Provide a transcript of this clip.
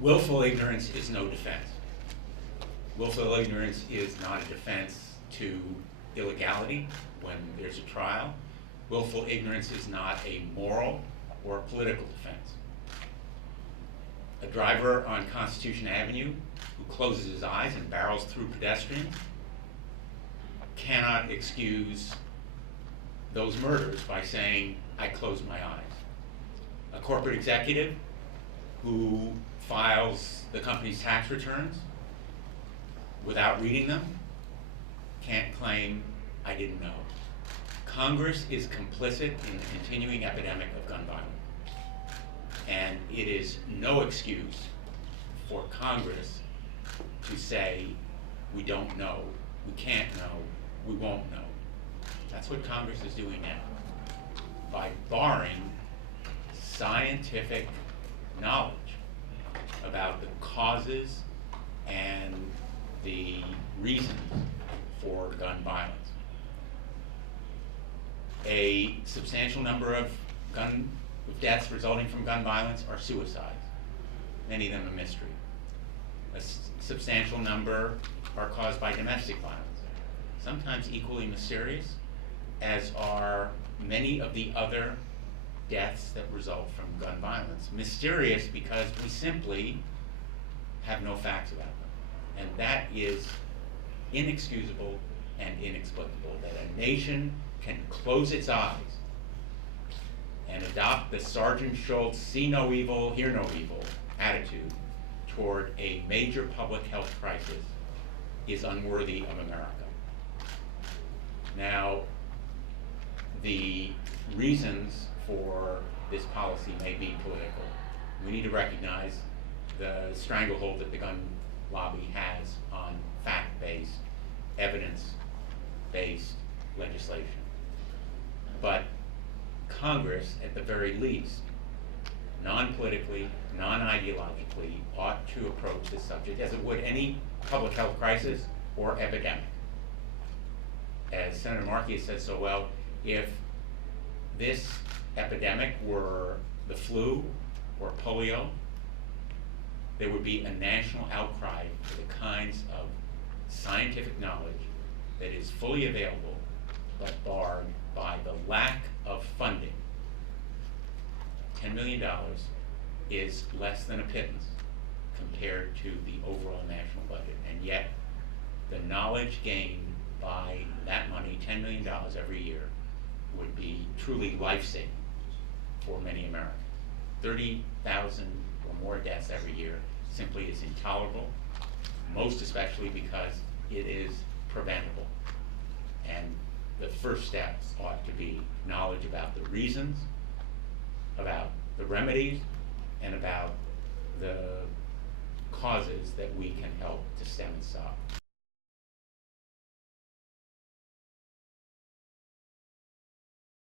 Willful ignorance is no defense. Willful ignorance is not a defense to illegality when there's a trial. Willful ignorance is not a moral or political defense. A driver on Constitution Avenue who closes his eyes and barrels through pedestrians cannot excuse those murders by saying, I closed my eyes. A corporate executive who files the company's tax returns without reading them can't claim, I didn't know. Congress is complicit in the continuing epidemic of gun violence. And it is no excuse for Congress to say, we don't know, we can't know, we won't know. That's what Congress is doing now, by barring scientific knowledge about the causes and the reasons for gun violence. A substantial number of deaths resulting from gun violence are suicides, many of them a mystery. A substantial number are caused by domestic violence, sometimes equally mysterious, as are many of the other deaths that result from gun violence. Mysterious because we simply have no facts about them. And that is inexcusable and inexplicable, that a nation can close its eyes and adopt the Sergeant Schultz see no evil, hear no evil attitude toward a major public health crisis is unworthy of America. Now, the reasons for this policy may be political. We need to recognize the stranglehold that the gun lobby has on fact-based, evidence-based legislation. But Congress, at the very least, non-politically, non-ideologically, ought to approach this subject as it would any public health crisis or epidemic. As Senator Markey has said so well, if this epidemic were the flu or polio, there would be a national outcry for the kinds of scientific knowledge that is fully available but barred by the lack of funding. $10 million is less than a pittance compared to the overall national budget, and yet the knowledge gained by that money, $10 million every year, would be truly life-saving for many Americans. 30,000 or more deaths every year simply is intolerable, most especially because it is preventable. And the first steps ought to be knowledge about the reasons, about the remedies, and about the causes that we can help to stem and stop.